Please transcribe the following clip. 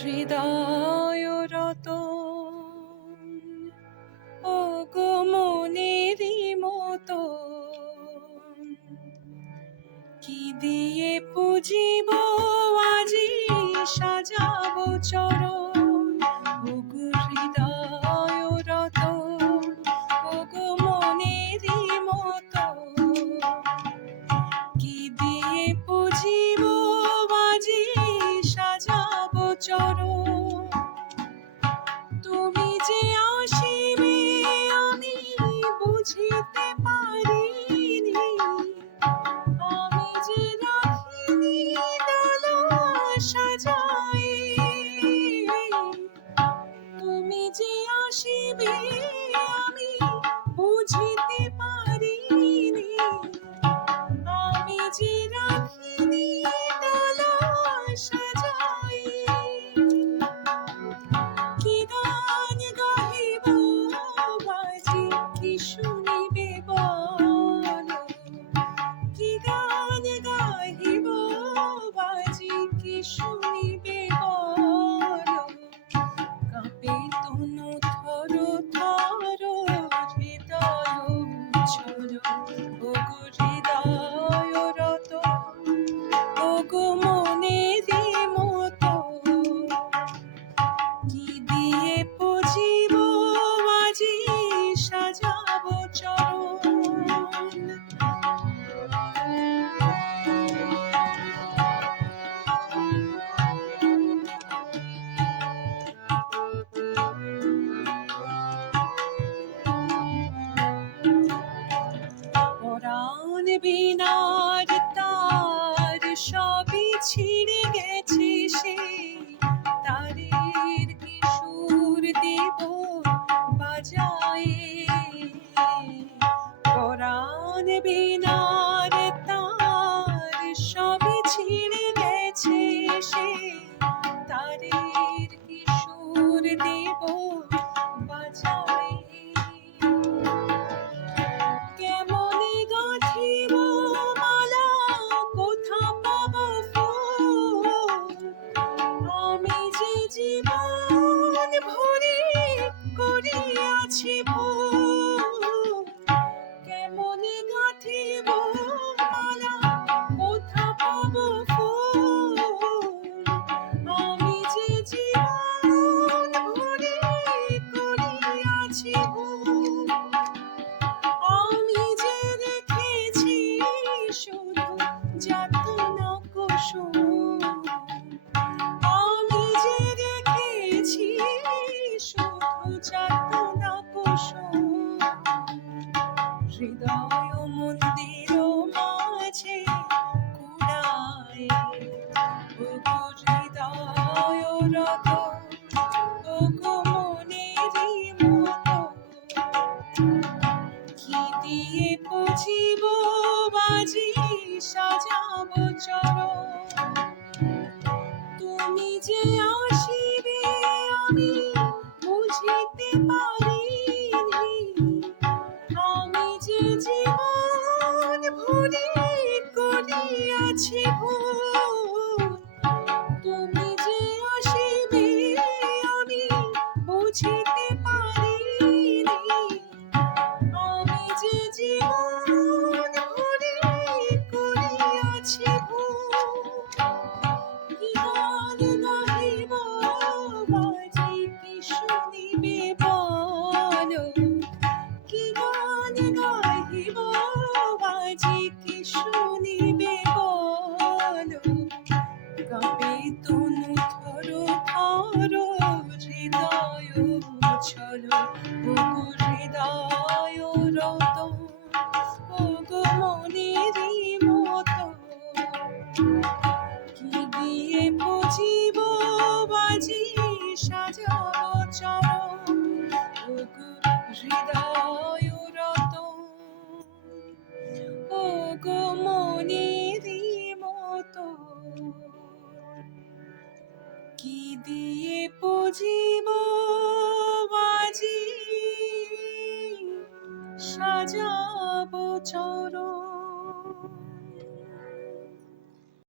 হৃদয় রতন, ওগো মনেরই মতন, কি দিয়ে পুজিব আজি সাজাবো চরণ। ওগো হৃদয় রতন, ওগো মনেরই মতন, কি দিয়ে পুজিব আজি সাজাবো চরণ। তুমি যে আসিবে আমি বুঝিতে পারিনি, আমি যে রাখিনি ডালা সাজাই। তুমি যে আসিবে আমি বুঝিতে পারিনি, আমি যে রাখিনি ডালা সাজাই। কি গান গাহিব বাজি কি শুনিবে বলো, কি গান গাহিব বাজি কি শুনিবে বলো। কাঁপে তনু থর থর, হৃদয় উচ্ছল, ওগো হৃদয় রতন, ওগো মনেরই মতন, কি দিয়ে পুজিব আজি সাজাবো চরণ। পরাণ বিনার তার সবই ছিঁড়ে গেছে সে, তারের কিশোর দেব বাজায়ে। পরাণ বিনার তার সবই ছিঁড়ে গেছে সে, তারের কিশোর দেব বাজায়ে। কেমনে গাঁথিব মালা কোথা পাব ফুল, আমি যে জীবন ভরে করিয়াছি ভুল। কেমনে গাঁথিব মালা কোথা পাব ফুল, আমি যে জীবন ভরে করিয়াছি ভুল। আমি যে রেখেছি শুধু যাতনা কুসুম, আমি যে রেখেছি শুধু যাতনা কুসুম। হৃদয় মন্দির মাঝে কুড়ায়, ওগো হৃদয় রতন, ওগো মনেরই মতন, কি দিয়ে পুজিব বাজি সাজাবো চরণ। তুমি যে আসিবে আমি বুঝিতে পারিনি, আমি যে জীবন ভরে করিয়াছি ভুল। তুমি যে আসিবে আমি বুঝিতে পারিনি, আমি যে জীবন ভরে করিয়াছি ভুল। কি গান গাহিব বাজি কি শুনিবে বলো, কি গান গাহিব বাজি কি শুনিবে বলো। কাঁপে তনু থর থর, হৃদয় উচ্ছল, ওগো হৃদয় রতন, ওগো মনেরই মতন, কি দিয়ে পুজিব বাজি সাজাবো চরণ। ওগো হৃদয় রতন, ওগো মনেরই মতন, কি দিয়ে পুজিব